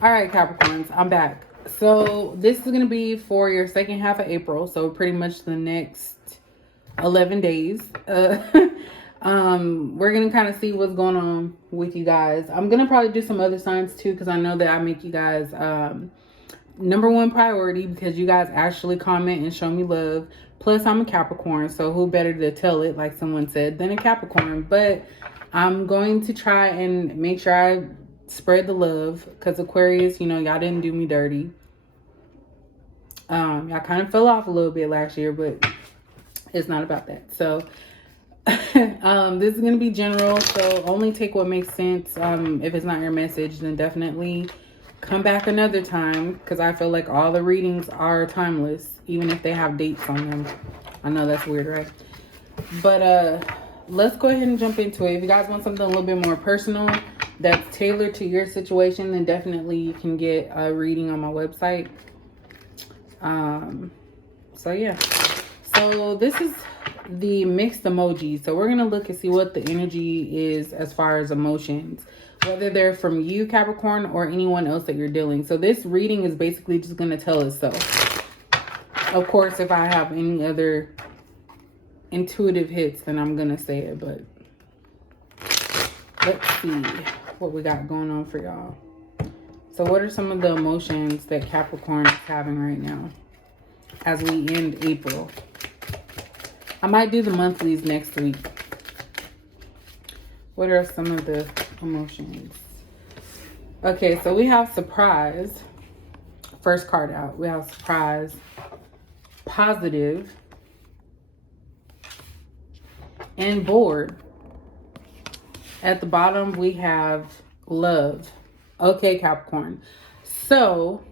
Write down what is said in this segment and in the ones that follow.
All right, Capricorns, I'm back. So this is going to be for your second half of April. So pretty much the next 11 days. We're going to kind of see what's going on with you guys. I'm going to probably do some other signs too, because I know that I make you guys number one priority because you guys actually comment and show me love. Plus, I'm a Capricorn, so who better to tell it, like someone said, than a Capricorn. But I'm going to try and make sure I spread the love because Aquarius, y'all didn't do me dirty. Y'all kind of fell off a little bit last year, but it's not about that. So this is going to be general, so only take what makes sense. If it's not your message, then definitely come back another time because I feel like all the readings are timeless, even if they have dates on them. I know that's weird, right? But let's go ahead and jump into it. If you guys want something a little bit more personal that's tailored to your situation, then definitely you can get a reading on my website. So yeah. So this is the mixed emoji. So we're going to look and see what the energy is as far as emotions, whether they're from you, Capricorn, or anyone else that you're dealing. So this reading is basically just going to tell us so. Of course, if I have any other intuitive hits, then I'm going to say it. But let's see what we got going on for y'all. So what are some of the emotions that Capricorn is having right now as we end April? I might do the monthlies next week. What are some of the emotions? Okay, so we have surprise. First card out. We have surprise, positive, and bored. At the bottom, we have love. Okay, Capricorn. So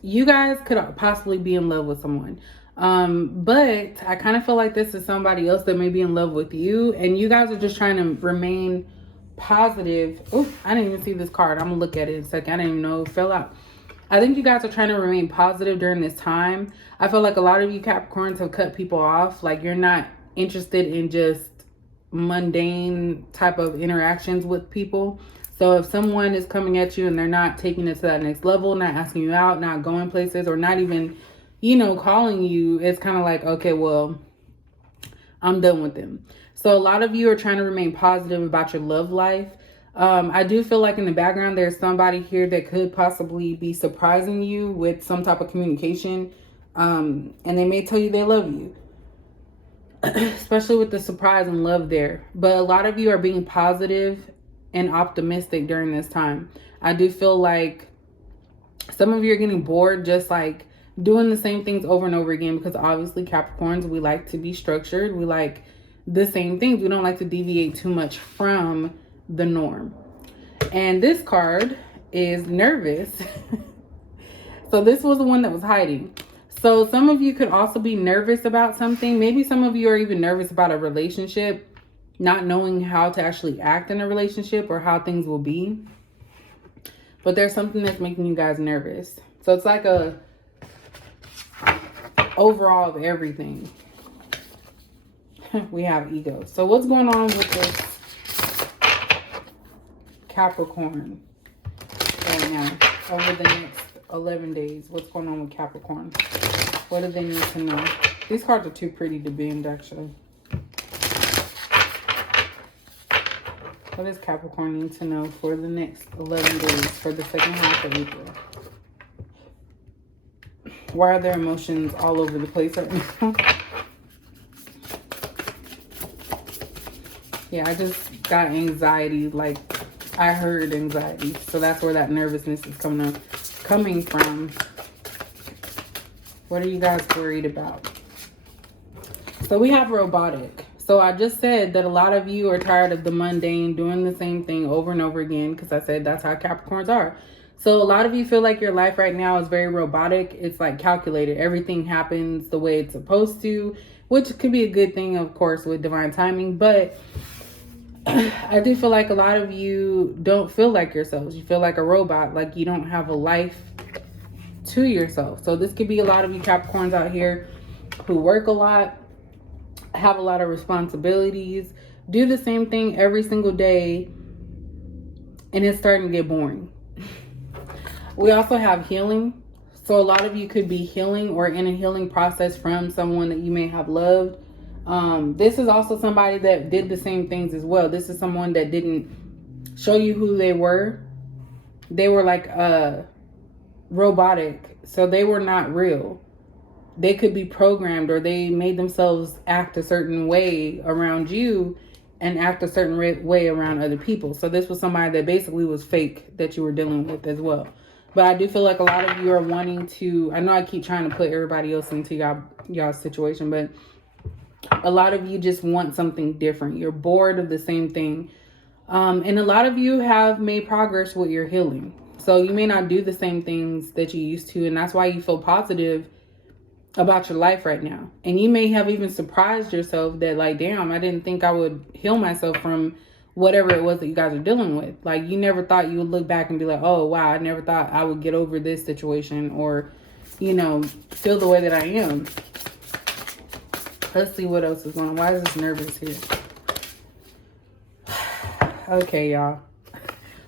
you guys could possibly be in love with someone. But I kind of feel like this is somebody else that may be in love with you, and you guys are just trying to remain positive. Oh, I didn't even see this card. I'm gonna look at it in a second. I didn't even know it fell out. I think you guys are trying to remain positive during this time. I feel like a lot of you Capricorns have cut people off. Like you're not interested in just mundane type of interactions with people. So if someone is coming at you and they're not taking it to that next level, not asking you out, not going places, or not even calling you, it's kind of like, okay, well, I'm done with them. So a lot of you are trying to remain positive about your love life. I do feel like in the background, there's somebody here that could possibly be surprising you with some type of communication. And they may tell you they love you, especially with the surprise and love there. But a lot of you are being positive and optimistic during this time. I do feel like some of you are getting bored, just like doing the same things over and over again, because obviously Capricorns, we like to be structured. We like the same things. We don't like to deviate too much from the norm. And this card is nervous. So this was the one that was hiding. So some of you could also be nervous about something. Maybe some of you are even nervous about a relationship, not knowing how to actually act in a relationship or how things will be. But there's something that's making you guys nervous. So it's like a overall of everything. We have ego. So what's going on with this Capricorn right now over the next 11 days? What's going on with Capricorn? What do they need to know? These cards are too pretty to bend, actually. What does Capricorn need to know for the next 11 days, for the second half of April? Why are their emotions all over the place right now? Yeah, I just got anxiety. Like, I heard anxiety. So that's where that nervousness is coming from. What are you guys worried about? So we have robotic. So I just said that a lot of you are tired of the mundane, doing the same thing over and over again, because I said that's how Capricorns are. So a lot of you feel like your life right now is very robotic. It's like calculated. Everything happens the way it's supposed to, which could be a good thing, of course, with divine timing. But I do feel like a lot of you don't feel like yourselves. You feel like a robot, like you don't have a life to yourself. So this could be a lot of you Capricorns out here who work a lot, have a lot of responsibilities, do the same thing every single day, and it's starting to get boring. We also have healing. So a lot of you could be healing or in a healing process from someone that you may have loved. This is also somebody that did the same things as well. This is someone that didn't show you who they were. They were like robotic. So they were not real. They could be programmed, or they made themselves act a certain way around you and act a certain way around other people. So this was somebody that basically was fake that you were dealing with as well. But I do feel like a lot of you are wanting to, I know I keep trying to put everybody else into y'all's situation, but a lot of you just want something different. You're bored of the same thing. And a lot of you have made progress with your healing. So you may not do the same things that you used to, and that's why you feel positive about your life right now. And you may have even surprised yourself that, like, damn, I didn't think I would heal myself from whatever it was that you guys are dealing with. Like, you never thought you would look back and be like, oh wow, I never thought I would get over this situation, or, you know, feel the way that I am. Let's see what else is going on. Why is this nervous here? Okay, y'all.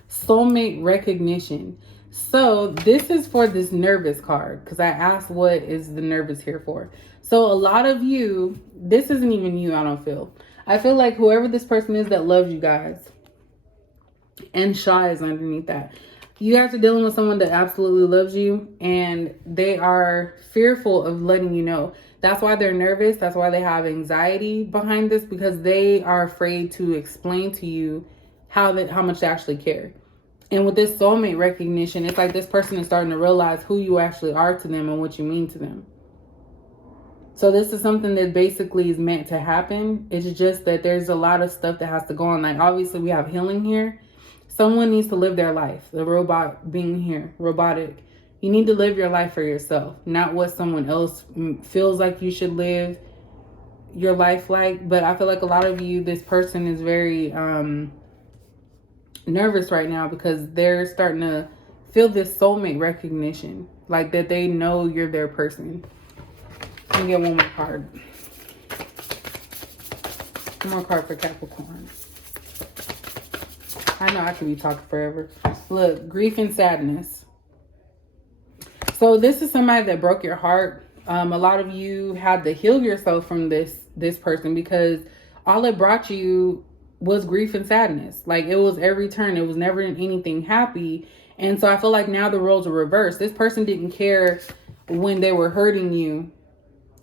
Soulmate recognition. So this is for this nervous card, because I asked what is the nervous here for. So a lot of you, this isn't even you, I don't feel. I feel like whoever this person is that loves you guys, and shy is underneath that. You guys are dealing with someone that absolutely loves you, and they are fearful of letting you know. That's why they're nervous. That's why they have anxiety behind this, because they are afraid to explain to you how much they actually care. And with this soulmate recognition, it's like this person is starting to realize who you actually are to them and what you mean to them. So this is something that basically is meant to happen. It's just that there's a lot of stuff that has to go on. Like, obviously we have healing here. Someone needs to live their life. The robot being here, robotic. You need to live your life for yourself, not what someone else feels like you should live your life like. But I feel like a lot of you, this person is very nervous right now, because they're starting to feel this soulmate recognition, like that they know you're their person. Let me get one more card. One more card for Capricorn. I know I could be talking forever. Look, grief and sadness. So this is somebody that broke your heart. A lot of you had to heal yourself from this person, because all it brought you was grief and sadness. Like, it was every turn. It was never anything happy. And so I feel like now the roles are reversed. This person didn't care when they were hurting you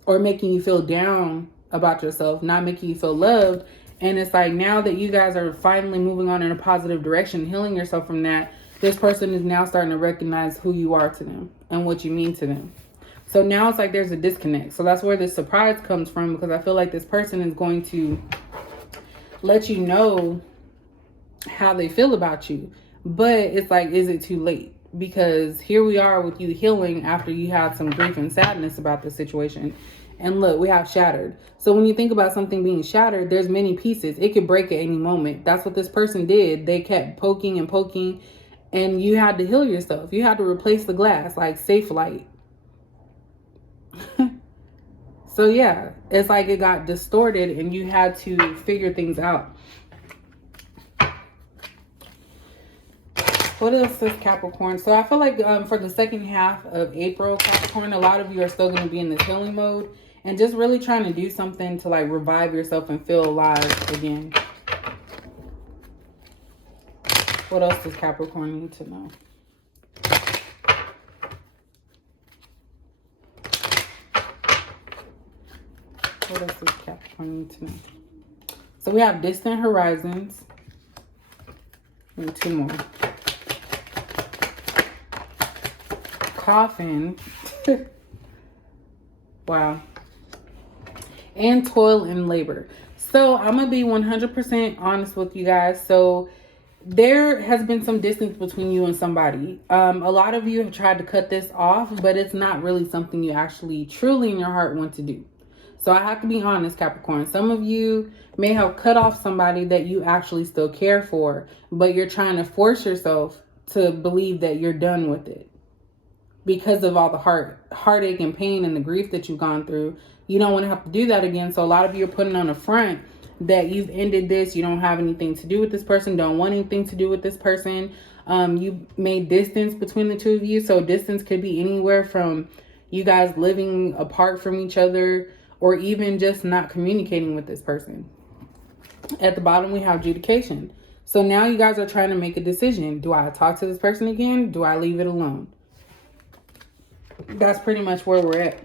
or making you feel down about yourself, not making you feel loved. And it's like, now that you guys are finally moving on in a positive direction, healing yourself from that, this person is now starting to recognize who you are to them and what you mean to them. So now it's like there's a disconnect. So that's where this surprise comes from, because I feel like this person is going to let you know how they feel about you. But it's like, is it too late? Because here we are with you healing after you had some grief and sadness about the situation. And look, we have shattered. So when you think about something being shattered, there's many pieces. It could break at any moment. That's what this person did. They kept poking and poking, and you had to heal yourself. You had to replace the glass, like Safe Light. So yeah, it's like it got distorted and you had to figure things out. What else is Capricorn? So I feel like for the second half of April, Capricorn, a lot of you are still going to be in this healing mode and just really trying to do something to like revive yourself and feel alive again. What else does Capricorn need to know? What else does Capricorn need to know? So we have distant horizons. And two more. Coffin. Wow. And toil and labor. So I'm going to be 100% honest with you guys. So there has been some distance between you and somebody. A lot of you have tried to cut this off, but it's not really something you actually truly in your heart want to do. So I have to be honest, Capricorn. Some of you may have cut off somebody that you actually still care for, but you're trying to force yourself to believe that you're done with it. Because of all the heartache and pain and the grief that you've gone through, you don't want to have to do that again. So a lot of you are putting on a front that you've ended this. You don't have anything to do with this person. Don't want anything to do with this person. You made distance between the two of you. So distance could be anywhere from you guys living apart from each other, or even just not communicating with this person. At the bottom, we have adjudication. So now you guys are trying to make a decision. Do I talk to this person again? Do I leave it alone? That's pretty much where we're at.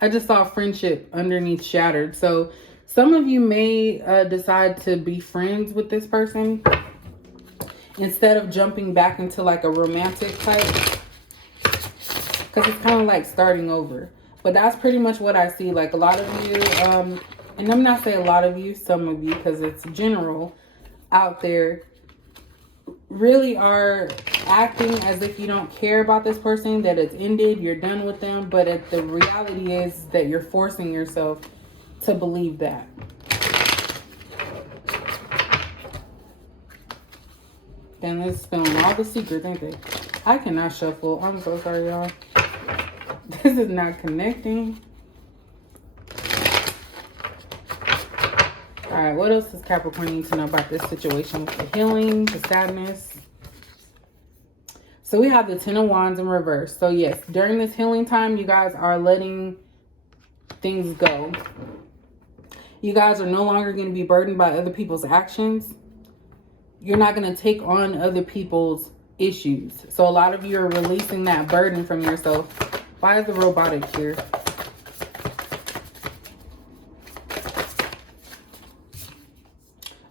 I just saw friendship underneath shattered. So some of you may decide to be friends with this person instead of jumping back into like a romantic type, because it's kind of like starting over. But that's pretty much what I see. Like a lot of you, and I'm not saying a lot of you, some of you, because it's general out there, really are acting as if you don't care about this person, that it's ended, you're done with them. But the reality is that you're forcing yourself to believe that. Then let's spilling all the secrets, ain't they? I cannot shuffle. I'm so sorry, y'all. This is not connecting. All right, what else does Capricorn need to know about this situation with the healing, the sadness? So we have the Ten of Wands in reverse. So yes, during this healing time, you guys are letting things go. You guys are no longer going to be burdened by other people's actions. You're not going to take on other people's issues. So a lot of you are releasing that burden from yourself. Why is the robotic here?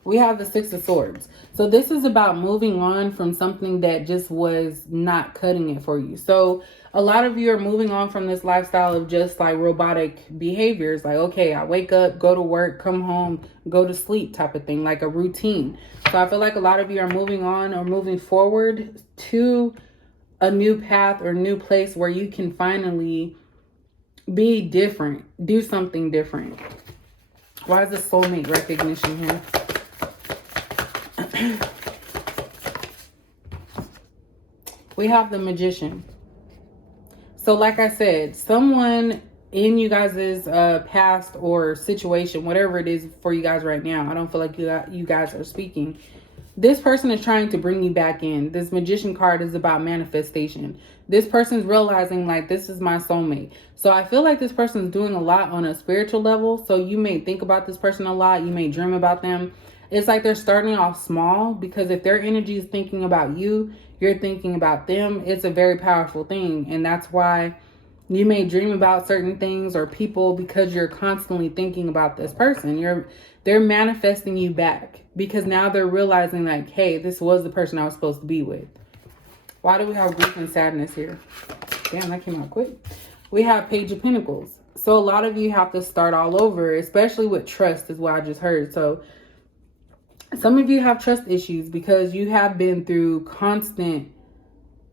We have the Six of Swords. So this is about moving on from something that just was not cutting it for you. So a lot of you are moving on from this lifestyle of just like robotic behaviors. Like, okay, I wake up, go to work, come home, go to sleep type of thing, like a routine. So I feel like a lot of you are moving on or moving forward to a new path or new place where you can finally be different, do something different. Why is the soulmate recognition here? We have the Magician. So like I said, someone in you guys' past or situation, whatever it is for you guys right now, I don't feel like you guys are speaking. This person is trying to bring you back in. This Magician card is about manifestation. This person's realizing like, this is my soulmate. So I feel like this person's doing a lot on a spiritual level. So you may think about this person a lot. You may dream about them. It's like they're starting off small, because if their energy is thinking about you, you're thinking about them. It's a very powerful thing. And that's why you may dream about certain things or people, because you're constantly thinking about this person. They're manifesting you back, because now they're realizing like, hey, this was the person I was supposed to be with. Why do we have grief and sadness here? Damn, that came out quick. We have Page of Pentacles. So a lot of you have to start all over, especially with trust is what I just heard. So some of you have trust issues because you have been through constant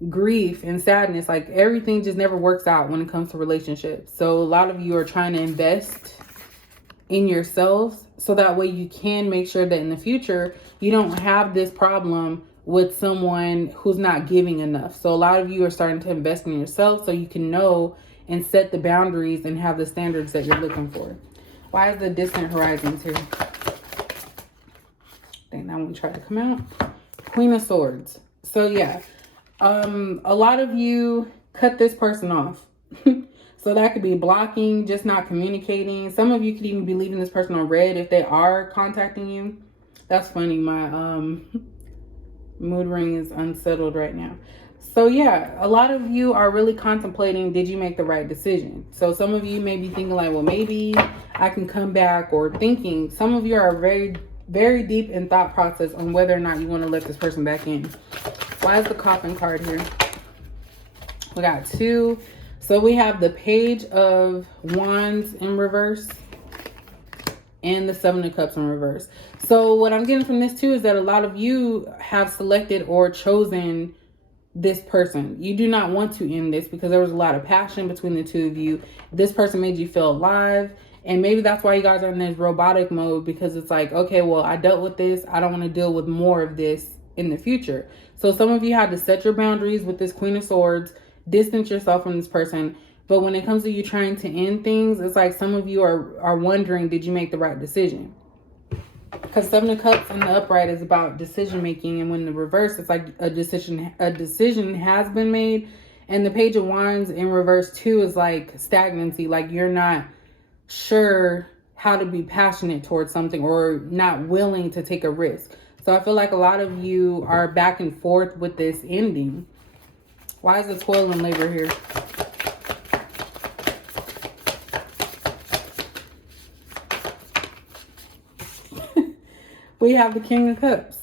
grief and sadness. Like everything just never works out when it comes to relationships. So a lot of you are trying to invest in yourselves so that way you can make sure that in the future you don't have this problem with someone who's not giving enough. So a lot of you are starting to invest in yourself so you can know and set the boundaries and have the standards that you're looking for. Why is the distant horizons here? Dang, that one tried to come out. Queen of Swords. So yeah, a lot of you cut this person off. So that could be blocking, just not communicating. Some of you could even be leaving this person on red if they are contacting you. That's funny. My mood ring is unsettled right now. So yeah, a lot of you are really contemplating, did you make the right decision? So some of you may be thinking like, well, maybe I can come back, or thinking. Some of you are very, very deep in thought process on whether or not you want to let this person back in. Why is the Coffin card here? We got two. So we have the Page of Wands in reverse and the Seven of Cups in reverse. So what I'm getting from this too is that a lot of you have selected or chosen this person. You do not want to end this because there was a lot of passion between the two of you. This person made you feel alive. And maybe that's why you guys are in this robotic mode, because it's like, okay, well, I dealt with this. I don't want to deal with more of this in the future. So some of you had to set your boundaries with this Queen of Swords, distance yourself from this person. But when it comes to you trying to end things, it's like some of you are wondering, did you make the right decision? Because Seven of Cups in the upright is about decision making, and when the reverse, it's like a decision has been made. And the Page of Wands in reverse too is like stagnancy, like you're not sure how to be passionate towards something or not willing to take a risk. So I feel like a lot of you are back and forth with this ending. Why is the toil and labor here? We have the King of Cups.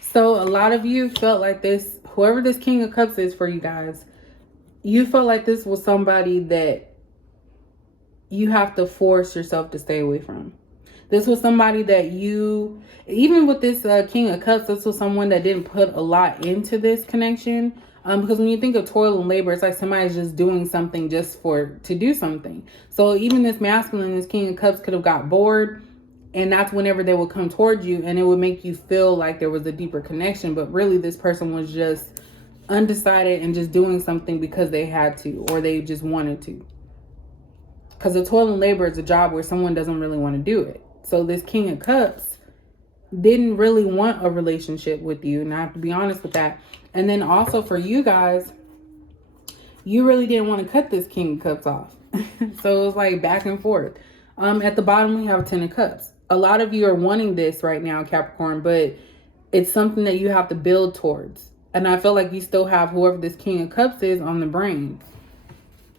So a lot of you felt like this, whoever this King of Cups is for you guys, you felt like this was somebody that you have to force yourself to stay away from. This was somebody that you, even with this King of Cups, this was someone that didn't put a lot into this connection. Because when you think of toil and labor, it's like somebody's just doing something just to do something. So even this masculine, this King of Cups could have got bored. And that's whenever they would come towards you, and it would make you feel like there was a deeper connection. But really, this person was just undecided and just doing something because they had to, or they just wanted to. Because the toil and labor is a job where someone doesn't really want to do it. So this King of Cups didn't really want a relationship with you. And I have to be honest with that. And then also for you guys, you really didn't want to cut this King of Cups off. So it was like back and forth. At the bottom, we have a Ten of Cups. A lot of you are wanting this right now, Capricorn, but it's something that you have to build towards. And I feel like you still have whoever this King of Cups is on the brain.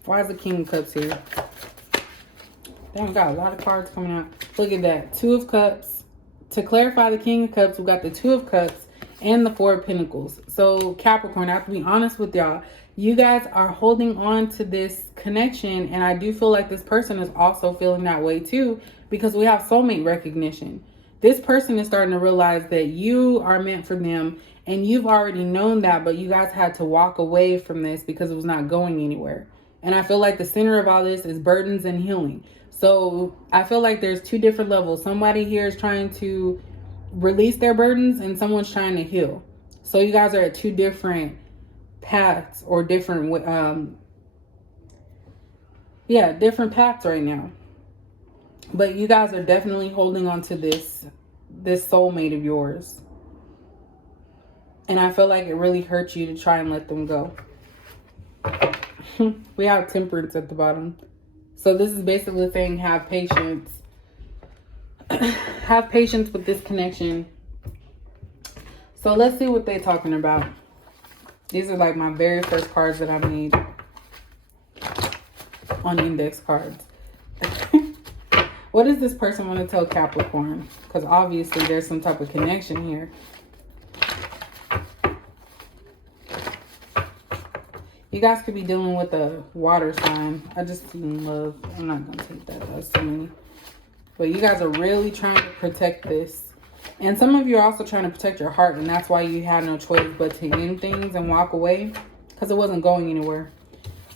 Why is the King of Cups here? Damn, we got a lot of cards coming out. Look at that. Two of Cups. To clarify the King of Cups, we got the Two of Cups and the Four of Pentacles. So Capricorn, I have to be honest with y'all. You guys are holding on to this connection, and I do feel like this person is also feeling that way too, because we have soulmate recognition. This person is starting to realize that you are meant for them, and you've already known that, but you guys had to walk away from this because it was not going anywhere. And I feel like the center of all this is burdens and healing. So I feel like there's two different levels. Somebody here is trying to release their burdens, and someone's trying to heal. So you guys are at two different paths, or different different paths right now. But you guys are definitely holding on to this soulmate of yours, and I feel like it really hurts you to try and let them go. We have Temperance at the bottom, so this is basically saying have patience. Have patience with this connection. So let's see what they're talking about. These are like my very first cards that I made on index cards. What does this person want to tell Capricorn? Because obviously there's some type of connection here. You guys could be dealing with a water sign. I just seen love. I'm not going to take that. That's too many. But you guys are really trying to protect this. And some of you are also trying to protect your heart, and that's why you had no choice but to end things and walk away, because it wasn't going anywhere.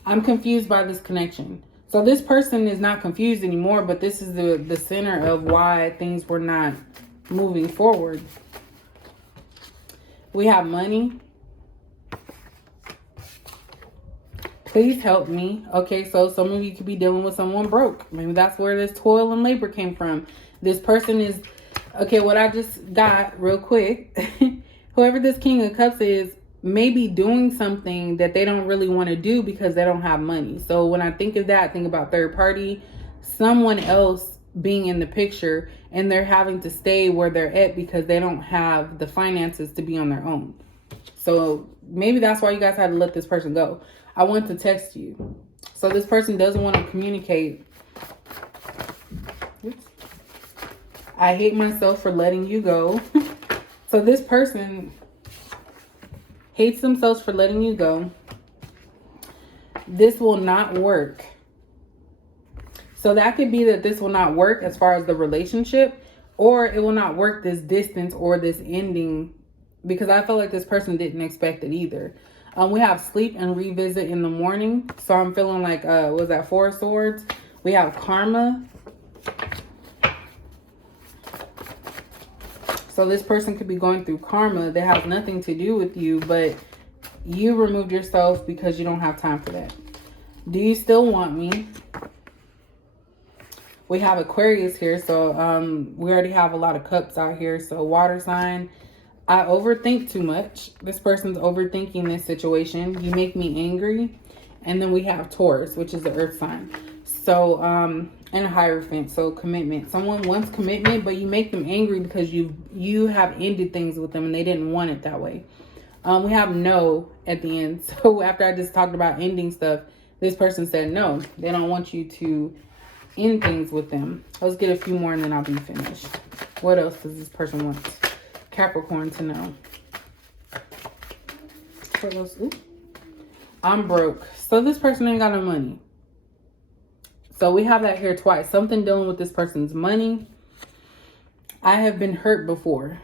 I'm confused by this connection. So this person is not confused anymore, but this is the center of why things were not moving forward. We have money. Please help me. Okay, so some of you could be dealing with someone broke. Maybe that's where this toil and labor came from. This person is... Okay, what I just got real quick, whoever this King of Cups is may be doing something that they don't really want to do because they don't have money. So when I think of that, I think about third party, someone else being in the picture, and they're having to stay where they're at because they don't have the finances to be on their own. So maybe that's why you guys had to let this person go. I want to text you. So this person doesn't want to communicate. Oops. I hate myself for letting you go. So this person hates themselves for letting you go. This will not work. So that could be that this will not work as far as the relationship, or it will not work this distance or this ending, because I feel like this person didn't expect it either. We have sleep and revisit in the morning. So I'm feeling like, was that Four of Swords? We have karma. So this person could be going through karma that has nothing to do with you, but you removed yourself because you don't have time for that. Do you still want me? We have Aquarius here. So we already have a lot of cups out here. So water sign. I overthink too much. This person's overthinking this situation. You make me angry. And then we have Taurus, which is the earth sign. So, and a Hierophant, so commitment. Someone wants commitment, but you make them angry because you have ended things with them and they didn't want it that way. We have no at the end. So after I just talked about ending stuff, this person said no. They don't want you to end things with them. Let's get a few more and then I'll be finished. What else does this person want Capricorn to know? What else? Ooh. I'm broke. So this person ain't got no money. So we have that here twice. Something dealing with this person's money. I have been hurt before.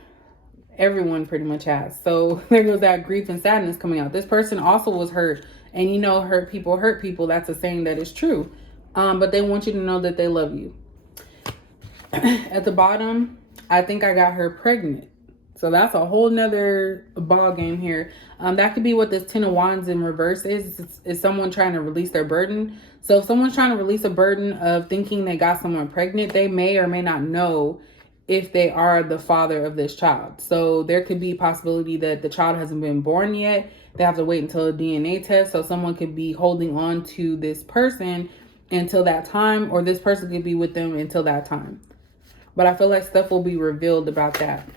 Everyone pretty much has. So there goes that grief and sadness coming out. This person also was hurt. And you know, hurt people hurt people. That's a saying that is true. But they want you to know that they love you. At the bottom, I think I got her pregnant. So that's a whole nother ball game here. That could be what this 10 of Wands in reverse is. Is someone trying to release their burden. So if someone's trying to release a burden of thinking they got someone pregnant, they may or may not know if they are the father of this child. So there could be a possibility that the child hasn't been born yet. They have to wait until a DNA test. So someone could be holding on to this person until that time, or this person could be with them until that time. But I feel like stuff will be revealed about that.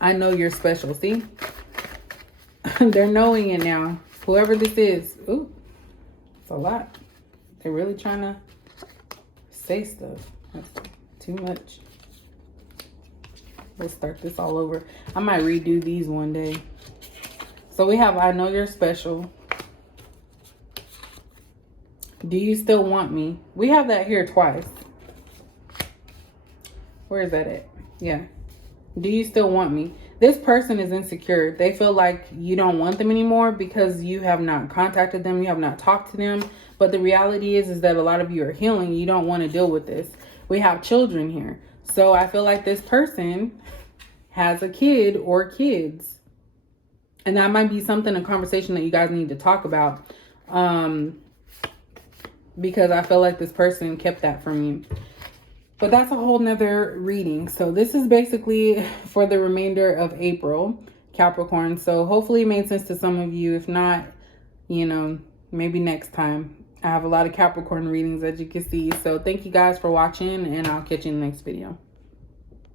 I know you're special. See? They're knowing it now. Whoever this is. Ooh, it's a lot. They're really trying to say stuff. That's too much. Let's start this all over. I might redo these one day. So we have, I know you're special. Do you still want me? We have that here twice. Where is that at? Yeah. Do you still want me? This person is insecure. They feel like you don't want them anymore because you have not contacted them. You have not talked to them. But the reality is that a lot of you are healing. You don't want to deal with this. We have children here. So I feel like this person has a kid or kids. And that might be something, a conversation that you guys need to talk about. Because I feel like this person kept that from you. But that's a whole nother reading. So this is basically for the remainder of April, Capricorn. So hopefully it made sense to some of you. If not, you know, maybe next time. I have a lot of Capricorn readings, as you can see. So thank you guys for watching, and I'll catch you in the next video.